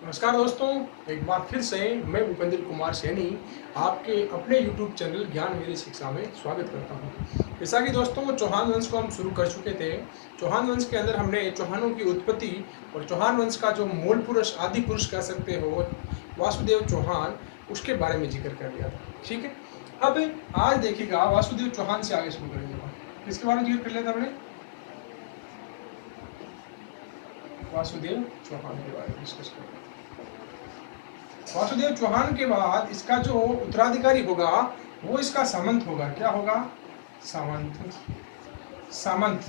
नमस्कार दोस्तों, एक बार फिर से मैं भूपेंद्र कुमार सैनी आपके अपने YouTube चैनल ज्ञान मेरी शिक्षा में स्वागत करता हूं। जैसा कि दोस्तों चौहान वंश को हम शुरू कर चुके थे। चौहान वंश के अंदर हमने चौहानों की उत्पत्ति और चौहान वंश का जो मूल पुरुष आदि पुरुष कह सकते हो वासुदेव चौहान, उसके बारे में जिक्र कर लिया था। ठीक है, अब आज देखिएगा वासुदेव चौहान से आगे शुरू करेंगे। किसके बारे में जिक्र कर लिया था हमने? वासुदेव चौहान के बारे में डिस्कस करेंगे। वासुदेव चौहान के बाद इसका जो उत्तराधिकारी होगा वो इसका सामंत होगा। क्या होगा? सामंत। सामंत,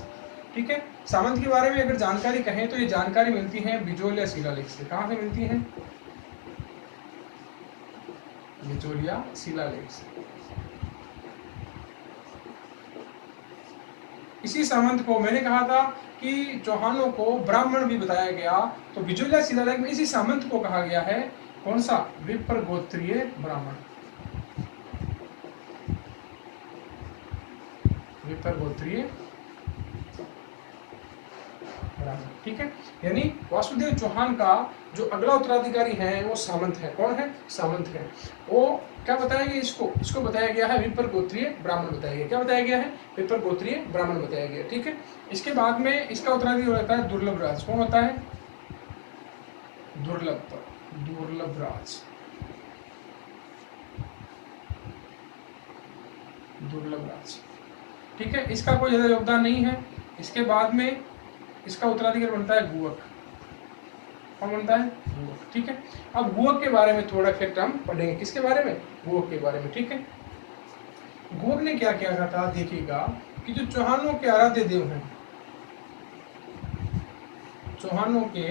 ठीक है। सामंत के बारे में अगर जानकारी कहें तो ये जानकारी मिलती है बिजोलिया शिलालेख से। कहाँ से मिलती है? बिजोलिया शिलालेख से। इसी सामंत को मैंने कहा था कि चौहानों को ब्राह्मण भी बताया गया, तो बिजोलिया शिलालेख में इसी सामंत को कहा गया है कौन सा? विप्र गोत्रीय ब्राह्मण। विप्र गोत्रीय ब्राह्मण, ठीक है। यानी वासुदेव चौहान का जो अगला उत्तराधिकारी है वो सामंत है। कौन है? सामंत है। वो क्या बताया गया इसको बताया गया है विप्र गोत्रीय ब्राह्मण बताया गया। क्या बताया गया है? विप्र गोत्रीय ब्राह्मण बताया गया, ठीक है। इसके बाद में इसका उत्तराधिकारी होता है दुर्लभ राज। कौन होता है? दुर्लभ राज। दुर्लभ राज, ठीक है। इसका कोई ज्यादा योगदान नहीं है। इसके बाद में इसका उत्तराधिकारी बनता है गुवक। कौन बनता है? गुवक, ठीक है। अब गुवक के बारे में थोड़ा फैक्ट हम पढ़ेंगे। किसके बारे में? गुवक के बारे में, ठीक है। गुवक ने क्या किया था देखिएगा कि जो चौहानों के आराध्य देव हैं, चौहानों के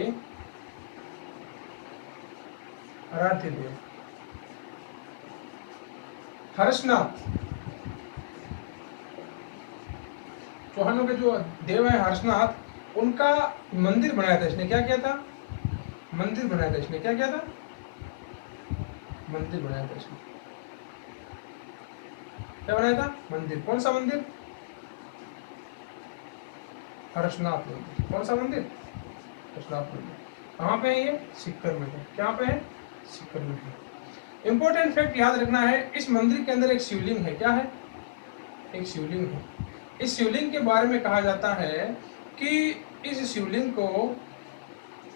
आराध्य देव हर्षनाथ, चौहानों के जो देव है हर्षनाथ, उनका मंदिर बनाया था इसने। क्या किया था? मंदिर बनाया था इसने। क्या किया था? मंदिर बनाया था इसने। क्या बनाया था? मंदिर। कौन सा मंदिर? हर्षनाथ मंदिर। कौन सा मंदिर? हर्षनाथ मंदिर। कहाँ पे है ये? सीकर में है। क्या पे है? सीकर में है। इंपॉर्टेंट फैक्ट याद रखना है, इस मंदिर के अंदर एक शिवलिंग है। क्या है? एक शिवलिंग है। इस शिवलिंग के बारे में कहा जाता है कि इस शिवलिंग को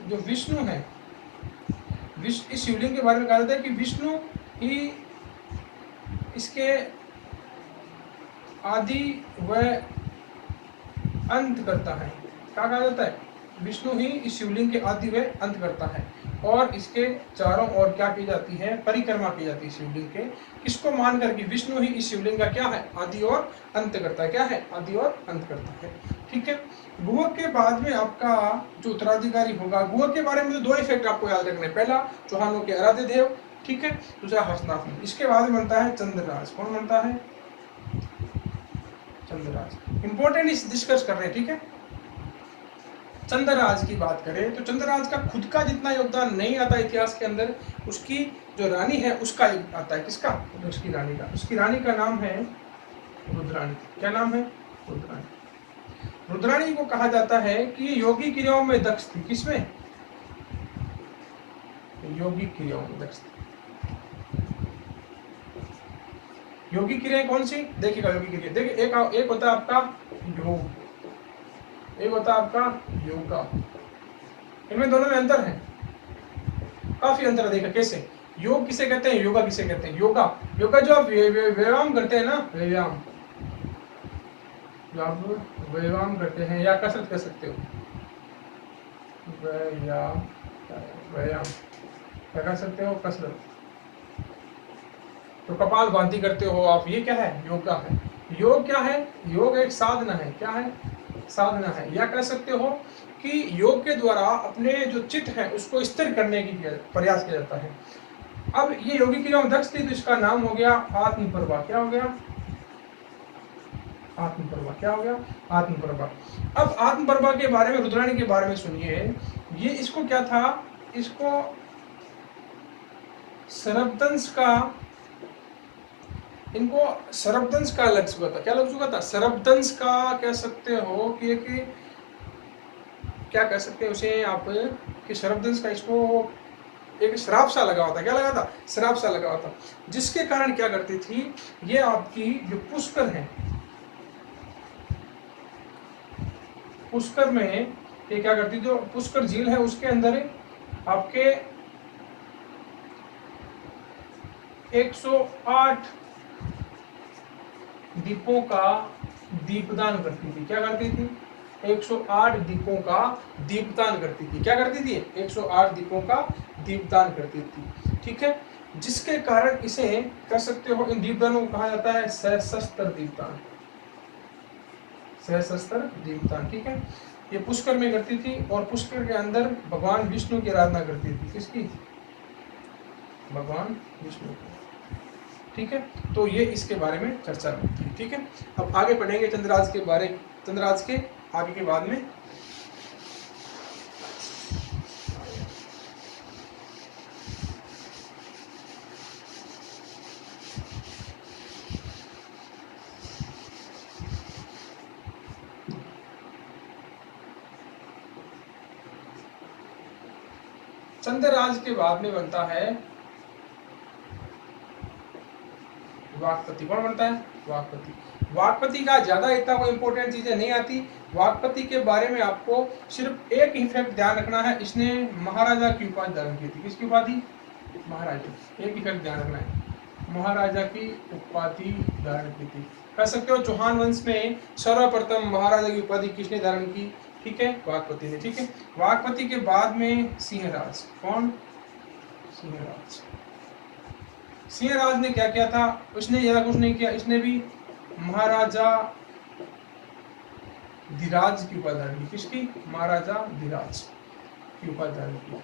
जो विष्णु है, इस शिवलिंग के बारे में कहा जाता है कि विष्णु ही इसके आदि व अंत करता है। क्या कहा जाता है? विष्णु ही इस शिवलिंग के आदि व अंत करता है और इसके चारों ओर क्या की जाती है? परिक्रमा की जाती है शिवलिंग के। किसको मान करके? विष्णु ही इस शिवलिंग का क्या है? आदि और अंत करता है। क्या है? आदि और अंत करता है, ठीक है। गुवक के बाद में आपका जो उत्तराधिकारी होगा, गुवक के बारे में तो दो इफेक्ट आपको याद रखने। पहला चौहानों के आराध्य देव, ठीक है। दूसरा हर्षनाथ। इसके बाद में बनता है चंद्रराज। कौन बनता है? चंद्रराज। इंपॉर्टेंट इस डिस्कस कर रहे हैं, ठीक है। चंद्रराज की बात करें तो चंद्रराज का खुद का जितना योगदान नहीं आता इतिहास के अंदर, उसकी जो रानी है उसका आता है। किसका? उसकी रानी का। उसकी रानी का नाम है रुद्राणी। क्या नाम है? रुद्राणी। रुद्राणी को कहा जाता है कि योगी क्रियाओं में दक्ष थी। किसमें? योगी क्रियाओं में दक्ष थी। योगी क्रियाएं कौन सी? देखिएगा योगी क्रिया, देखिए एक होता है आपका योग, एक होता है आपका योगा। इनमें दोनों में अंतर है, काफी अंतर है। देखा कैसे? योग किसे कहते हैं? योगा किसे कहते हैं? योगा, योगा जो आप व्यायाम करते हैं ना, व्यायाम, जो आप व्यायाम करते हैं या कसरत कर सकते हो, व्यायाम, व्यायाम क्या कर सकते हो? कसरत। तो कपाल भाती करते हो आप, ये क्या है? योगा है। योग क्या है? योग एक साधना है। क्या है? साधना है। या कह सकते हो कि योग के द्वारा अपने जो चित्त है उसको स्थिर करने की प्रयास किया जाता है। अब ये योगी क्रिया में दक्ष थी तो इसका नाम हो गया आत्मप्रभा। क्या हो गया? आत्मप्रभा। क्या हो गया? आत्मप्रभा। अब आत्मप्रभा के बारे में, रुद्राणी के बारे में सुनिए। ये इसको क्या था? इसको सरबदंश का, इनको सरबदंश का लग चुका था। क्या लग चुका था? सरबदंश का कह सकते हो कि क्या कह सकते हैं उसे आप कि सरबदंश का इसको एक श्राप सा लगा हुआ था। क्या लगा था? श्राप सा लगा हुआ था, जिसके कारण क्या करती थी, ये आपकी जो पुष्कर है, पुष्कर में ये क्या करती थी, जो पुष्कर झील है उसके अंदर आपके 108 दीपों का दीपदान करती थी। क्या करती थी? 108 दीपों का दीपदान करती थी। क्या करती थी? 108 दीपों का दीपदान करती थी। ठीक है, जिसके कारण इसे कर सकते हो, इन दीपदानों को कहा जाता है सहस्त्र दीपदान, सहस्त्र दीपदान। ठीक है, ये पुष्कर में करती थी और पुष्कर के अंदर भगवान विष्णु की आराधना करती थी। किसकी? भगवान विष्णु की। ठीक है, तो ये इसके बारे में चर्चा होती है। ठीक है, अब आगे पढ़ेंगे चंद्रराज के बारे, चंद्रराज के आगे के बाद में। चंद्रराज के बाद में बनता है वाक्पति। कौन बनता है? वाक्पति। वाक्पति का ज्यादा इतना कोई इंपॉर्टेंट चीजें नहीं आती। वाक्पति के बारे में आपको सिर्फ एक ही फैक्ट ध्यान रखना है, इसने महाराजा की उपाधि धारण की थी। किसकी उपाधि? महाराजा। एक ही फैक्ट ध्यान रखना है, महाराजा की उपाधि धारण की थी। कह सकते हो चौहान वंश में सर्वप्रथम महाराजा की उपाधि किसने धारण की? ठीक है, वाक्पति ने। ठीक है, वाक्पति के बाद में सिंहराज। कौन? सिंहराज। सिंहराज ने क्या किया था? उसने ज्यादा कुछ नहीं किया, इसने भी महाराजा धीराज की उपाधि धारण की। किसकी? महाराजा धीराज की उपाधि धारण की।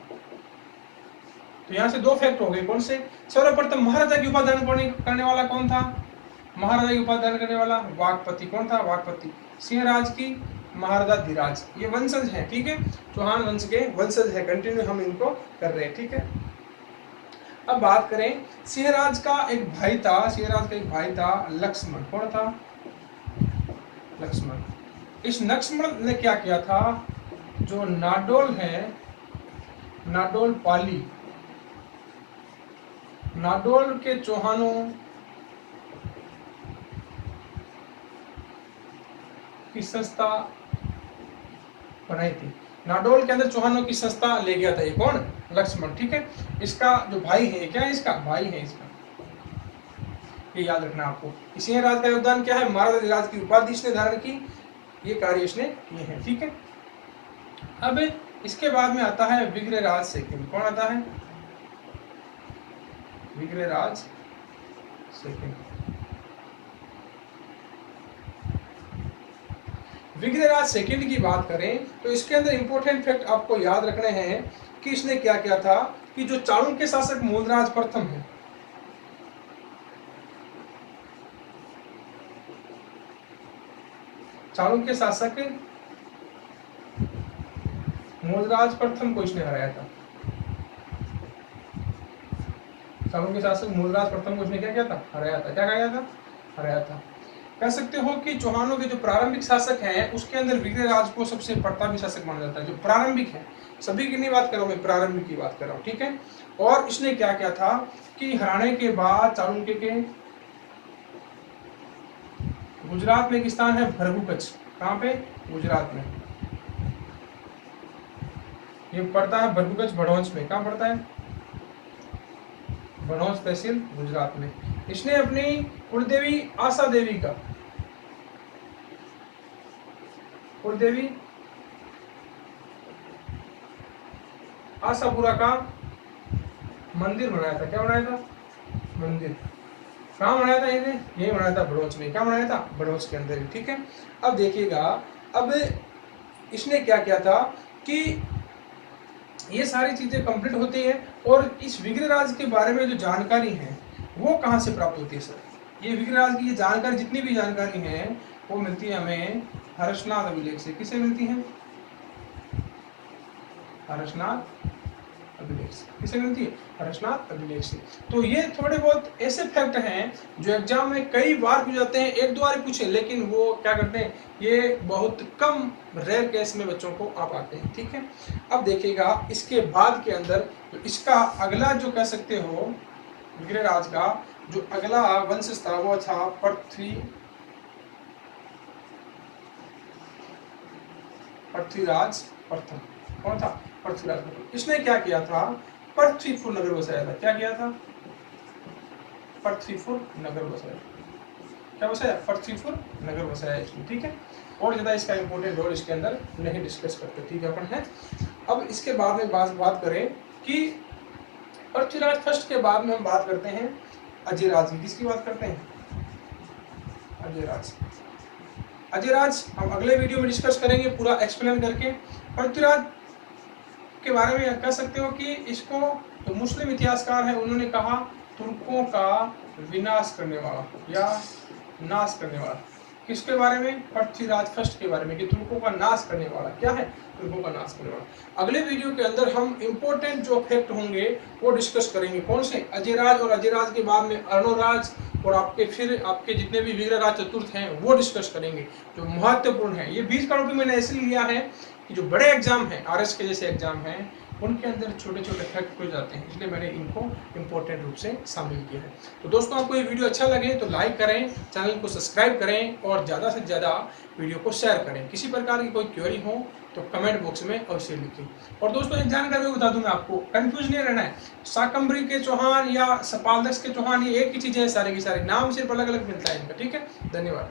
तो यहाँ से दो फैक्ट हो गए। कौन से? सर्वप्रथम महाराजा की उपाधि धारण करने वाला कौन था? महाराजा की उपाधि धारण करने वाला वाक्पति। कौन था? वाक्पति। सिंहराज की महाराजा धीराज। ये वंशज है। ठीक है, चौहान वंश के वंशज है। कंटिन्यू हम इनको कर रहे हैं। ठीक है, अब बात करें, सिंहराज का एक भाई था, सिंहराज का एक भाई था लक्ष्मण। कौन था? लक्ष्मण। इस लक्ष्मण ने क्या किया था, जो नाडोल है, नाडोल पाली, नाडोल के चौहानों की संस्था बनाई थी। नाडोल के अंदर चौहानों की संस्था ले गया था ये कौन? लक्ष्मण। ठीक है, इसका जो भाई है, क्या है इसका? भाई है इसका। ये याद रखना आपको। सिंहराज का योगदान क्या है? महाराजा धीराज की उपाधि इसने धारण की, ये कार्य इसने किए हैं। ठीक है, अब इसके बाद में आता है विग्रहराज सेकंड। कौन आता है? विग्रहराज सेकंड। विग्रहराज सेकंड की बात करें तो इसके अंदर इंपॉर्टेंट फैक्ट आपको याद रखने हैं कि इसने क्या किया था, कि जो चालुक्य शासक मूलराज प्रथम है, चालुक्य शासक मूलराज प्रथम को इसने हराया था। चालुक्य शासक मूलराज प्रथम को इसने क्या किया था? हराया था। क्या किया था? हराया था। कह सकते हो कि चौहानों के जो प्रारंभिक शासक हैं उसके अंदर विग्रहराज को सबसे प्रतापी शासक माना जाता है। जो प्रारंभिक है, सभी की नहीं बात कर रहा हूं मैं, प्रारंभिक की बात कर रहा हूं। ठीक है, और इसने क्या किया था कि हराने के बाद चालुक्य के गुजरात में एक स्थान है भरभुकच्छ। कहां पे? गुजरात में। ये पड़ता है भरभुकच्छ भड़ौंच में। कहां पड़ता है? भड़ौंच तहसील, गुजरात में। इसने अपनी कुलदेवी आशा देवी का, कुलदेवी आशापुरा का मंदिर बनाया था। क्या बनाया था? मंदिर। कहाँ बनाया था? यही बनाया था भड़ौंच में। क्या बनाया था? भड़ौंच के अंदर। ठीक है, अब देखिएगा, अब इसने क्या किया था कि ये सारी चीजें कंप्लीट होती हैं, और इस विग्रहराज के बारे में जो जानकारी है वो कहाँ से प्राप्त होती है सर? ये विग्रहराज की ये जानकारी, जितनी भी जानकारी है वो मिलती है हमें हर्षनाथ अभिलेख से। किसे मिलती है? हर्षनाथ अभिलेख से। किससे ग्रंथि है, रचनात्मक अभिलेख से। तो ये थोड़े बहुत ऐसे फैक्ट हैं जो एग्जाम में कई बार पूछ जाते हैं, एक दो बार पूछे, लेकिन वो क्या करते हैं, ये बहुत कम रेयर केस में बच्चों को आ पाते हैं। ठीक है, अब देखिएगा इसके बाद के अंदर तो इसका अगला जो कह सकते हो विग्रहराज का जो अगला वंश था वो था पृथ्वीराज प्रथम। कौन था, पृथ्वीराज प्रथम। इसने क्या किया था, पृथ्वीपुर नगर बसाया था। क्या किया था, पृथ्वीपुर नगर बसाया। क्या बसाया, पृथ्वीपुर नगर बसाया इसने। ठीक है, और ज्यादा इसका इंपॉर्टेंट रोल इसके अंदर नहीं डिस्कस करते। ठीक है अपन है। अब इसके बाद में बात करें कि पृथ्वीराज फर्स्ट के बाद में हम बात करते हैं अजयराज की। किसकी बात करते हैं, अजयराज। अजयराज हम अगले वीडियो में डिस्कस करेंगे पूरा एक्सप्लेन करके। पृथ्वीराज के बारे में कह सकते हो कि इसको तो मुस्लिम इतिहासकार है उन्होंने कहा तुर्कों का विनाश करने वाला या नाश करने वाला। किसके बारे में, पृथ्वीराज फर्स्ट के बारे में, कि तुर्कों का नाश करने वाला। क्या है, तुर्कों का नाश करने वाला। अगले वीडियो के अंदर हम इंपॉर्टेंट जो फैक्ट होंगे वो डिस्कस करेंगे। कौन से, अजयराज, और अजयराज के बाद में अर्णोराज और आपके जितने भी विग्रहराज चतुर्थ हैं वो डिस्कस करेंगे जो महत्वपूर्ण है। ये 20 करोड़ की मैंने इसलिए लिया है कि जो बड़े एग्जाम हैं, आरएस के जैसे एग्जाम हैं, उनके अंदर छोटे छोटे फैक्ट खुल जाते हैं, इसलिए मैंने इनको इंपॉर्टेंट रूप से शामिल किया है। तो दोस्तों आपको ये वीडियो अच्छा लगे तो लाइक करें, चैनल को सब्सक्राइब करें और ज़्यादा से ज़्यादा वीडियो को शेयर करें। किसी प्रकार की कोई क्वेरी हो तो कमेंट बॉक्स में अवश्य लिखें। और दोस्तों एक जानकारी बता दूं मैं आपको, कंफ्यूज नहीं रहना है, शाकंभरी के चौहान या सपालदक्ष के चौहान ये एक ही चीज़ है, सारे की सारे नाम सिर्फ अलग अलग मिलता है इनका। ठीक है, धन्यवाद।